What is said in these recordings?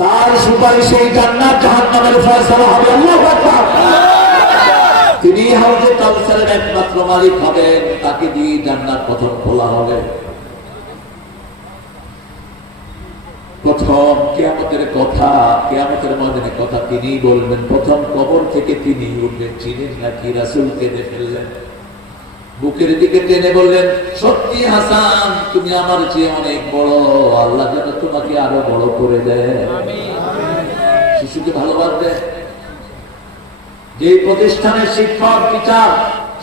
তার সুপারিশে জান্নাত জাহান্নামের ফয়সালা হবে। আল্লাহু আকবার। তিনি হাউজে কাউসারের একমাত্র মালিক হবেন, তাকে দিয়ে জান্নাত প্রথম খোলা হবে। প্রথম কিয়ামতের কথা, কিয়ামতের ময়দানে কথা তিনি বলবেন। প্রথম কবর থেকে তিনি উঠবেন। চিনেন নাকি? রাসূল কেঁদে ফেললেন, বুকের দিকে টেনে বললেন, সত্যি হাসান, তুমি আমার চেয়ে অনেক বড়, আল্লাহ যেন তোমাকে আরো বড় করে দেয়। শিশুকে ভালোবাসবে। যে প্রতিষ্ঠানের শিক্ষক টিচার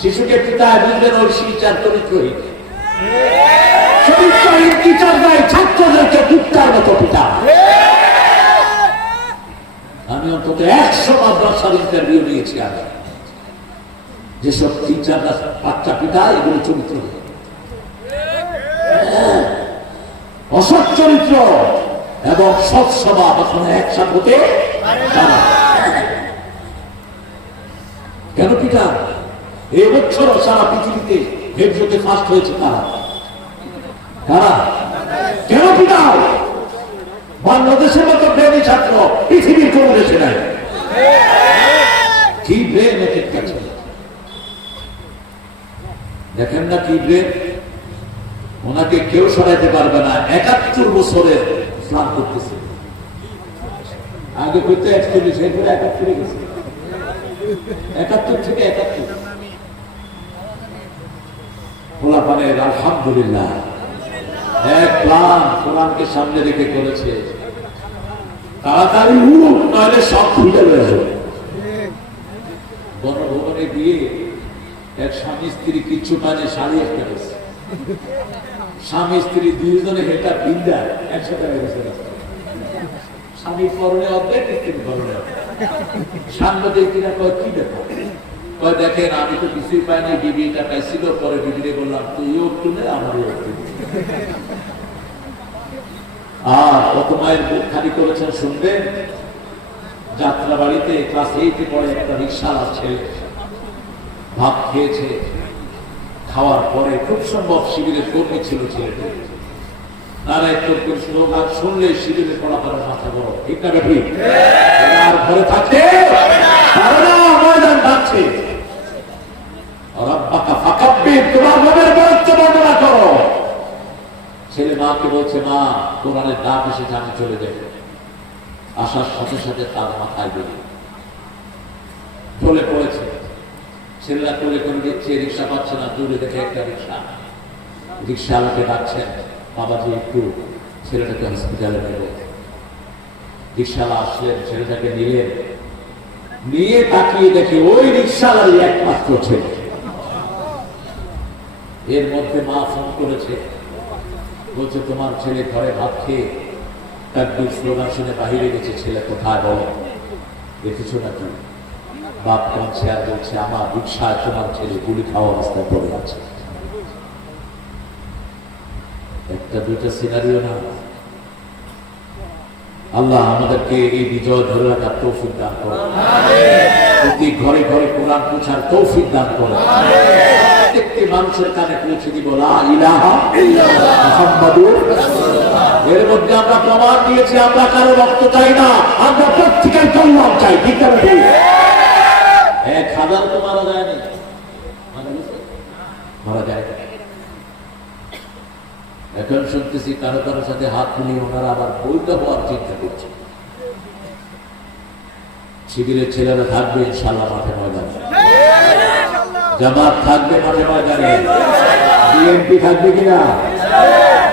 শিশুকে পিতায় বুঝলেন, ওই শিক্ষার চরিত্রহীন টিচার নয়, ছাত্রদেরকে কুত্তার মতো পিতা। আমি অন্তত 100 মাদ্রাসার ইন্টারভিউ নিয়েছি। আমি যেসব টিচাররা বাচ্চা পিতা, এগুলো চরিত্র অসৎ চরিত্র এবং সৎ স্বভাব এখন একসাথে হতে কেন পিতা? এই বছর সারা পৃথিবীতে হেফজতে ফার্স্ট হয়েছে কারা? কারা? কেন পিতা? বাংলাদেশের মতো ব্রেনি ছাত্র পৃথিবীর কোন দেশে নাই। কি ব্রেন এর কাছে দেখেন না, কি ব্রেন। ওনাকে কেউ সরাইতে পারবে না। 71 বছরের ইসলাম করতেছে। আগে করতে 41, এরপরে 71 গেছে। 71 থেকে 71 খোলাপানের আলহামদুলিল্লাহ এক প্লান কোরআনকে সামনে রেখে করেছে। তাড়াতাড়ি উঠ, নাহলে সব খুলে রয়েছে। গণভবনে গিয়ে এক স্বামী স্ত্রী কিচ্ছু কাজে শাড়ি একটা গেছে। স্বামী স্ত্রী দুইজনে হেঁটা বিন্দা একসাথে গেছে। স্বামীর পরনে অর্ধেক, স্ত্রীর পরনে অর্ধেক। সাংবাদিকরা কয়, কি ব্যাপার? কয়, দেখেন আমি তো কিছুই পাইনি, বিবিটা পাইছিল। পরে বিবিরে বললাম, তুইও একটু নে, আমারও একটু। আর কত মায়ের বুক খালি করেছেন শুনবেন। যাত্রা বাড়িতে ক্লাস 8-এ পড়ে একটা রিকশাওয়ালা ছেলে ভাত খেয়েছে। খাওয়ার পরে খুব সম্ভব শিবিরের কর্মী ছিল ছেলেটি। তারা একটু স্লোগান শুনলে শিবিরের পড়াশোনার মাথা বড়, ঠিক না ঠিক? আর ঘরে থাকতে ময়দান থাকছে। তোমার মনের বরত্ব বর্ণনা করো। ছেলে মাকে বলছে, মা কোরআনের ডাক এসেছে, আমি চলে যাই। আসার সাথে সাথে তার মাথায় ঢলে পড়েছে। ছেলেরা কোলে করে দিচ্ছে, রিক্সা পাচ্ছে না। দূরে দেখে একটা রিক্সা, রিক্সাওয়ালাকে ডাকছেন, বাবাজি একটু ছেলেটাকে হসপিটালে নেব। রিক্সাওয়ালা আসলেন, ছেলেটাকে নিলেন। নিয়ে তাকিয়ে দেখে ওই রিক্সাওয়ালারই একমাত্র ছেলে। এর মধ্যে মা ফোন করেছে, বলছে তোমার ছেলে ঘরে ভাত খেয়ে তাকবীর স্লোগান শুনে বাহিরে গেছে। ছেলে কোথায় বলো? দেখেছো নাকি? বাপ কাঁদছে আর বলছে, আমার রিক্সায় তোমার ছেলে গুলি খাওয়া অবস্থায় পড়ে আছে। একটা দুইটা সিনারিও না। আল্লাহ আমাদেরকে এই বিজয় ধরে রাখার তৌফিক দান করুন। প্রতি ঘরে ঘরে কোরআন পৌঁছার তৌফিক দান করুন। প্রত্যেকটি মানুষের কানে পৌঁছে দিব, লা ইলাহা ইল্লাল্লাহ মুহাম্মাদুর রাসূলুল্লাহ। এর মধ্যে আমরা প্রমাণ দিয়েছি, আমরা কারো রক্ত চাই না, আমরা প্রত্যেকের কল্যাণ চাই। ঠিক না? 1000 তো মারা যায়নি, মারা যায়। এখন শুনতেছি কারো কারো সাথে হাত মিলিয়ে ওনারা আবার বৈধ হওয়ার চিন্তা করছে। শিবিরের ছেলেরা থাকবে ইনশাআল্লাহ মাঠে ময়দানে, জামাত থাকবে মাঠে ময়দানে, বিএনপি থাকবে কিনা?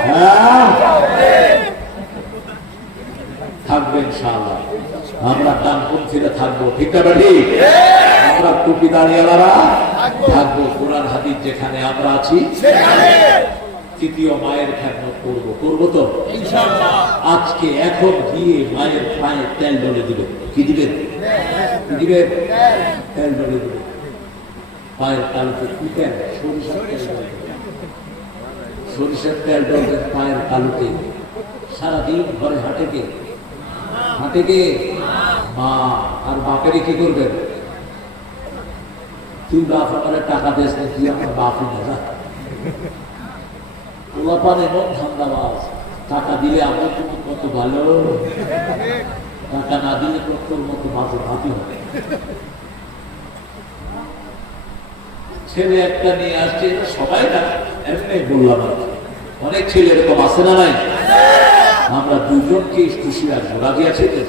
হ্যাঁ থাকবে ইনশাআল্লাহ। আমরা ডানপন্থীরা থাকবো, ঠিক না ঠিক? আমরা টুপি দাঁড়িয়েলারা থাকবো। কোরআন হাদিস যেখানে আমরা আছি তৃতীয় মায়ের খেদমত করবো, করবো তো ইনশাআল্লাহ। আজকে এখন গিয়ে মায়ের পায়ে তেল ঢেলে দিবে। কি দিবেন? দিবেন তেল ঢেলে দিবে পায়ের তালুতে। কি তেল? সরিষার তেল ঢেলবেন পায়ের তালুতে। সারাদিন ঘরে হাঁটে কে? হাঁটে কে? মা। আর বাপেরে কি করবেন? তুই বাপ আমার টাকা দেশ না, তুই আমার বাপই না। পোলাপান এমন ধান্দাবাজ, টাকা দিলে আমরা তুমি কত ভালো। না দিলে তোর মতো মাঝে মাটি হবে। ছেলে একটা নিয়ে আসছে, সবাই না এমনি বললাম আর অনেক ছেলে এরকম আছে না নাই? আমরা দুজনকে খুশি আসবো, রাজি আছি তো?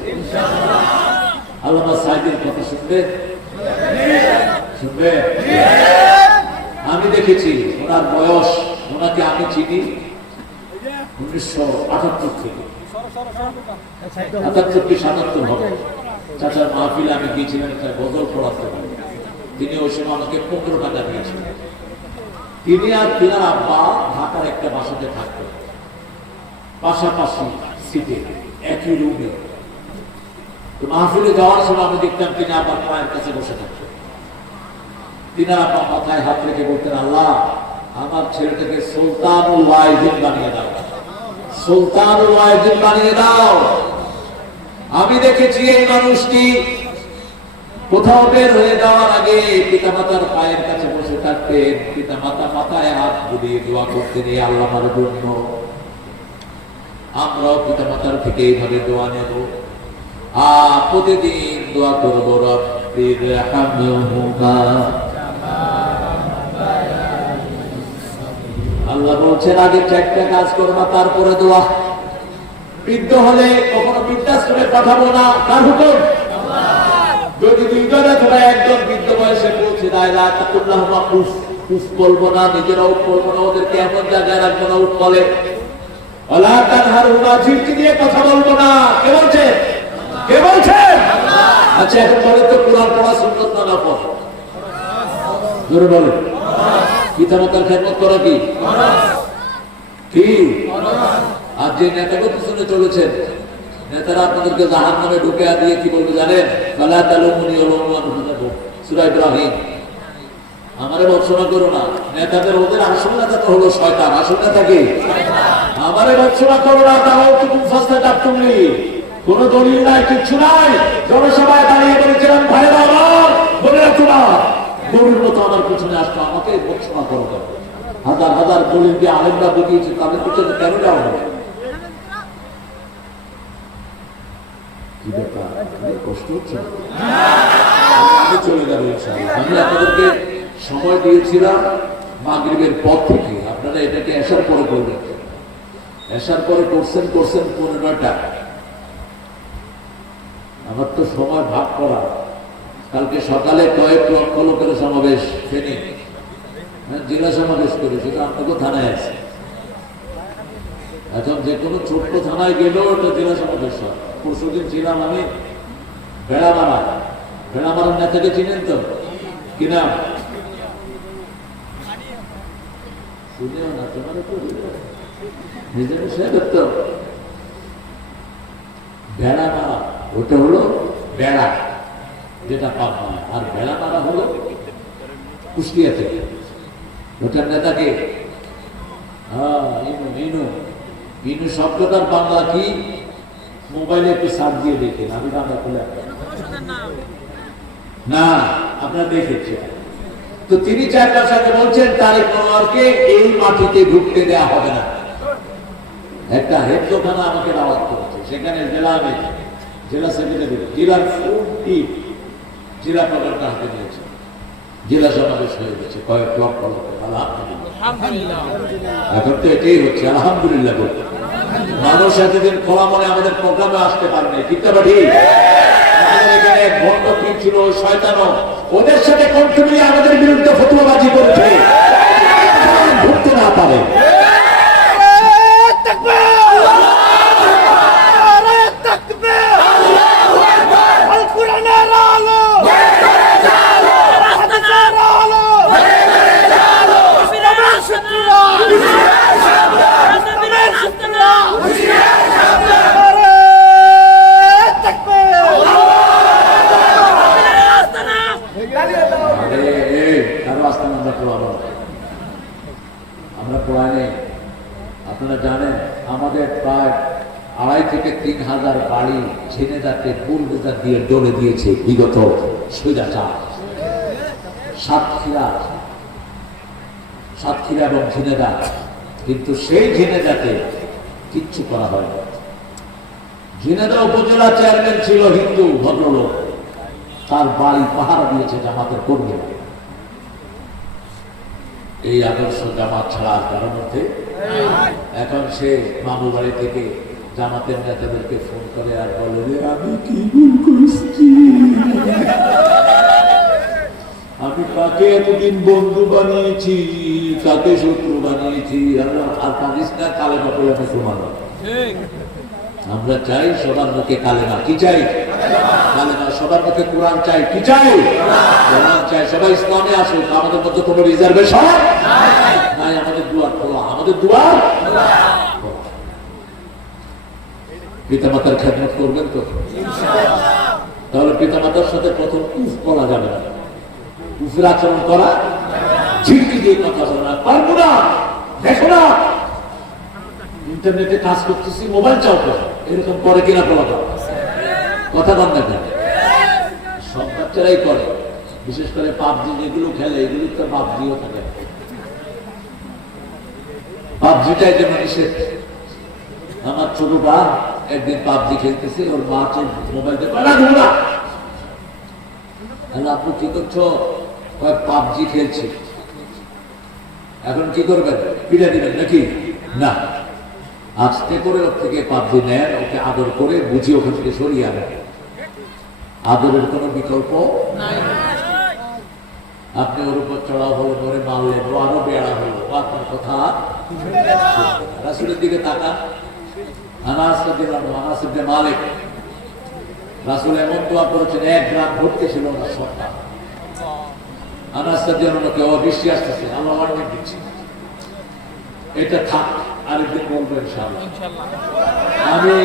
আল্লামা সাইদের কথা শুনবে শুনবে? আমি দেখেছি ওনার বয়স, ওনাকে আমি চিনি 1978 থেকে 77 হবে। চাচার মাহফিলে আমি গিয়েছিলাম একটা গজল পড়াতে, তিনি ওই সময় আমাকে 15 টাকা দিয়েছিলেন। তিনি আর তিনার আব্বা ঢাকার একটা বাসাতে থাকতেন, পাশাপাশি সিটে একই রুমে। মাহফিলে যাওয়ার সময় আমি দেখতাম তিনি আবার পায়ের কাছে বসে থাকতেন। তিনার আব্বা মাথায় হাত রেখে বলতেন, আল্লাহ আমার ছেলেটাকে সুলতানুল ওয়াইজিন বানিয়ে দাও, সুলতানুল ওয়াইজিন বানিয়ে দাও। আমি দেখেছি এই মানুষটি কোথাও বের হয়ে যাওয়ার আগে পিতামাতার পায়ের কাছে বসে থাকতেন, পিতামাতা মাথায় হাত বুলিয়ে দোয়া করতেন, এই আল্লাহর জন্য। আমরাও পিতামাতার থেকে এইভাবে দোয়া নেব, প্রতিদিন দোয়া করবো, রব্বির হামহুমা। আল্লাহ বলছেন আগে চারটা কাজ করবা, তারপরে দোয়া। বৃদ্ধ হলে কখনো বৃদ্ধাশ্রমে পাঠাবো না, কার হুকুম? যদি দুইজন অথবা একজন বৃদ্ধ বয়সে পৌঁছে দেয়, উফ বলবো না, নিজেরাও বলবো না, ওদেরকে এমন জায়গায় রাখবো না উফ বলে। ঝিরকি দিয়ে কথা বলবো না। কে বলছে? কে বলছে? আচ্ছা এখন বলে তো কোরআন পড়া সুন্নাত না নফল? জোরে বলেন। পিতামাতার খেদমত করা কি? কি? আর যে নেতাকে পিছনে চলেছেন, নেতারা আপনাদেরকে জাহান্নামে ঢুকে দিয়ে কি বলবে জানেন? ফালা তালুমুনি ওয়ালুমু আনফুসাকুম, সূরা ইব্রাহিম। আমারে ভৎসনা করো না। নেতাদের, ওদের আসল নেতা তো হলো শয়তান। আসল নেতা কি? আমারে ভৎসনা করো না। তাও তুকুম ফাসতাকাবতুমলি, কোন দলিল নাই, কিচ্ছু নাই। জনসভায় দাঁড়িয়ে বলেছিলাম, ভাইরা আমার বলে রাখো না, গরুর মতো আমার পিছনে আসতো, আমাকে ভৎসনা করো না। হাজার হাজার দলিল দিয়ে আলেমরা বুঝিয়েছে, তাদের পিছনে কেন যাওয়া হবে? কি ব্যাপার, কষ্ট হচ্ছে? আমি চলে যাবো ইনশাআল্লাহ। আমি আপনাদেরকে সময় দিয়েছিলাম মাগরিবের পর থেকে, আপনারা এটাকে এসার পরে করবেন। এসার পরে করছেন 15টা। আমার তো সময় ভাগ করা। কালকে সকালে কয়েক লক্ষ লোকের সমাবেশ, ফেনী জেলা সমাবেশ করে, সেটা আপনাকে থানায় আছে। এখন যে কোনো ছোট্ট থানায় গেলেও ওটা জেলা সমাবেশ হয়। পরশুদিন ছিলাম আমি বেড়ামারা। বেড়ামারার নেতাকে চিনেন তো? কিনা শুনেও না, তোমার তো নিজের সাহেব তো বেড়ামারা, ওটা হলো বেড়া, যেটা পাবনা। আর বেড়ামারা হলো কুষ্টিয়া থেকে। ওটার নেতাকে ইনু শব্দটার বাংলা কি? মোবাইলে একটু সার্চ দিয়ে দেখেন, আমি বাংলা খুলে না, আপনারা দেখেছেন তো। তিনি 4 সাথে বলছেন তারেক মনোয়ারকে এই মাটিতে ঢুকতে দেওয়া হবে না। একটা হেডখানা আমাকে দাওয়াত করেছে, সেখানে জেলা সেক্রেটারি, জেলার 40 জেলা প্রধানকে হাতে নিয়েছে। জেলা সমাবেশ হয়ে গেছে কয়েক লক্ষ লোক। আলহামদুলিল্লাহ, এখন তো এটাই হচ্ছে আলহামদুলিল্লাহ বলতে। মানুষ এতদিন খোলা মনে আমাদের প্রোগ্রামে আসতে পারেনি, ঠিক না? ঠিক। এখানে এক ভণ্ড পীর ছিল, শয়তানও ওদের সাথে কণ্ঠ মিলিয়ে আমাদের বিরুদ্ধে ফতোয়াবাজি করেছে, ঢুকতে না পারে। আমরা কোরআনে আপনারা জানেন আমাদের প্রায় 2,500 থেকে 3,000 বাড়ি ঝিনেদাতে বুলডোজার দিয়ে ডলে দিয়েছে বিগত স্বৈরাচার। সাতক্ষীরা এবং ঝিনেদা, কিন্তু সেই ঝিনেদাতে কিচ্ছু করা হয়নি। ঝিনাইদহ উপজেলা চেয়ারম্যান ছিল হিন্দু ভদ্রলোক, তার বাড়ি পাহারা দিয়েছে জামাতের কর্মীরা। এই আদর্শ জামাত ছাড়া কারণ মধ্যে এখন সে মামু বাড়ি থেকে জামাতের নেতাদেরকে ফোন করে আর বলে যে আমি কি ভুল করেছি, আমি কাকে এতদিন বন্ধু বানিয়েছি, কাকে শত্রু বানিয়েছি। আর পারিস না কালেমা পড়ে মুসলমান। আমরা চাই সবার মুখে কালেমা। কি চাই? কালেমা। সবার মুখে কোরআন চাই। কি চাই? কোরআন চাই। সবাই ইসলামে আসুক। আমাদের মধ্যে কোনো রিজার্ভেশন নাই। আমাদের দুয়ার খোলা। আমাদের দুয়ার পিতামাতার খেদমত করবেন তো? তাহলে পিতামাতার সাথে প্রথম উফ করা যাবে না, উফের আচরণ করা, ঝিড়কি দিয়ে কথা বলা না, পারবো না, দেখো না ইন্টারনেটে কাজ করতেছি, মোবাইল চাও তো, এরকম করে কিনা বলা কথা বল না কেন? সব বাচ্চারাই করে, বিশেষ করে পাবজি যেগুলো খেলে এগুলো তো পাবজিও থাকে। পাবজিটাই যেমন নিষেধ। আমার ছোট বা একদিন পাবজি খেলতেছে, ওর মা মোবাইল দিয়ে আপু কি করছো? পাবজি খেলছি। এখন কি করবেন? পিঠা দিবেন নাকি? না, আস্তে করে ওর থেকে পাবজি নেন, ওকে আদর করে বুঝিয়ে ওখান থেকে সরিয়ে আনেন। আদরের কোন বিকল্প নাই। আপনি ওর উপর চড়াও হলো, ধরে মারলেন, ও আরো বেড়া হলো, আপনার কথা রাসূলের দিকে তাকান। আনাস ইবনে মালিক, রাসূল এমন দোয়া করেছেন, 1 গ্রাম ভর্তি ছিল না সরকার। আনাস রাদিয়াল্লাহু আনহু বৃষ্টি আসতেছে, আল্লাহ ওয়ার্নিং দিচ্ছে, এটা থাক, আরেকদিন বলবো ইনশাআল্লাহ। আমি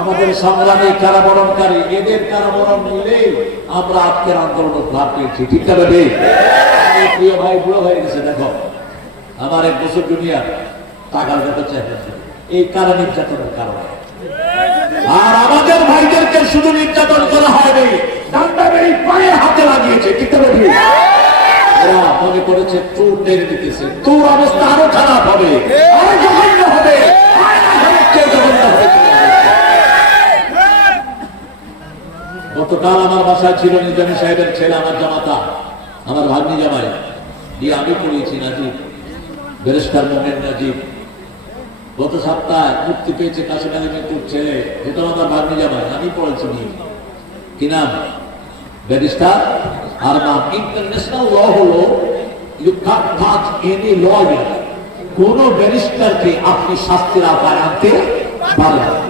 আমাদের সংগ্রামী কারাবরণকারী, এদের কারাবরণ মিলে আমরা আজকের আন্দোলন ভাগ পেয়েছি। ঠিক না ভাই? প্রিয় ভাই বুড়ো হয়ে গেছে, দেখো আমার 1 বছর দুনিয়া টাকার কথা চাইছে, এই কারা নির্যাতনের কারণে। আর আমাদের ভাইদেরকে শুধু নির্যাতন করা হয়নি, পায়ে হাতে লাগিয়েছে। ঠিক না ভাই? ওরা মনে করেছে চোর মেরে দিতেছে, তোর অবস্থা আরো খারাপ হবে, আরো জঘন্য হবে। গতকাল আমার বাসায় ছিল নিজামী সাহেবের ছেলে, আমার জামাতা, আমার ভাগ্নি জামাই, দিয়ে আমি পড়িয়েছি নাজিব, ব্যারিস্টার মোমেন নাজিব। গত সপ্তাহে মুক্তি পেয়েছে কাশিম আলী মিন্টুর ছেলে, এটা আমার ভাগ্নি জামাই, আমি পড়েছি। কি নাম? ব্যারিস্টার আরমান। ইন্টারন্যাশনাল ল হলো you can't touch any lawyer, কোন ব্যারিস্টারকে আপনি শাস্তির আওতায় আনতে পারেন না।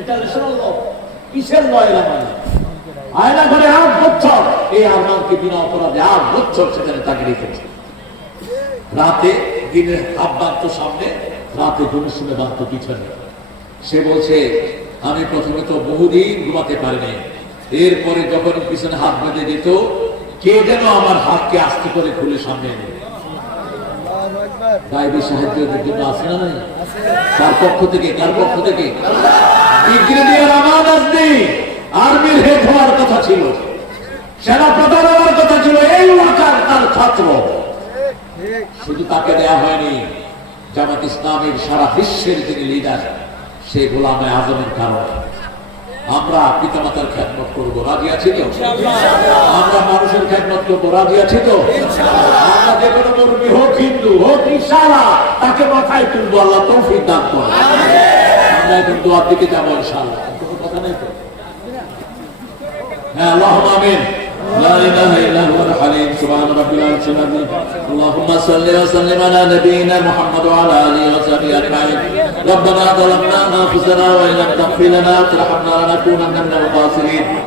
International law. কিসের লয়ার? মানে আয়না ঘরে 8 বছর এই আরমানকে বিনা অপরাধে 8 বছর সেখানে তাকে রেখেছে। রাতে দিনের আব্বান্ত সামনে, রাতে জমি শুনে বান্ত পিছনে। সে বলছে আমি প্রথমে তো বহুদিন ঘুমাতে পারিনি, এরপরে যখন পিছনে হাত বেঁধে দিত, কে যেন আমার হাতকে আস্তে করে খুলে সামনে এনে গায়েবী সাহায্যের জন্য আসে না নাই? তার পক্ষ থেকে, কার পক্ষ থেকে? ব্রিগেডিয়ার আমান আজমি আর্মির হেড হওয়ার কথা ছিল, সেনা প্রধান হওয়ার কথা ছিল, এই ওয়াকার তার ছাত্র। শুধু তাকে দেয়া হয়নি, জামাত ইসলামের সারা বিশ্বের যিনি লিডার, সেই গোলামে আজমের কারণে আমরা পিতামাতার খেদমত করবো। রাজি আছি তো? আমরা মানুষের খেদমত করবো। রাজি আছি তো? আমরা যে কোনো মুরব্বী হোক, হিন্দু হোক, ইনশাআল্লাহ তাকে মাথায় তুলবো। আল্লাহ তৌফিক দান করুন। আমরা এখন দোয়ার দিকে যাবো ইনশাআল্লাহ। কোনো কথা নেই তো? হ্যাঁ, আল্লাহুম্মা আমিন। لا إله إلا هو الحليم سبحان رب العرش العظيم اللهم صل وسلم على نبينا محمد وعلى آله وصحبه أجمعين ربنا ظلمنا أنفسنا وإن لم تغفر لنا وترحمنا لنكونن من الخاسرين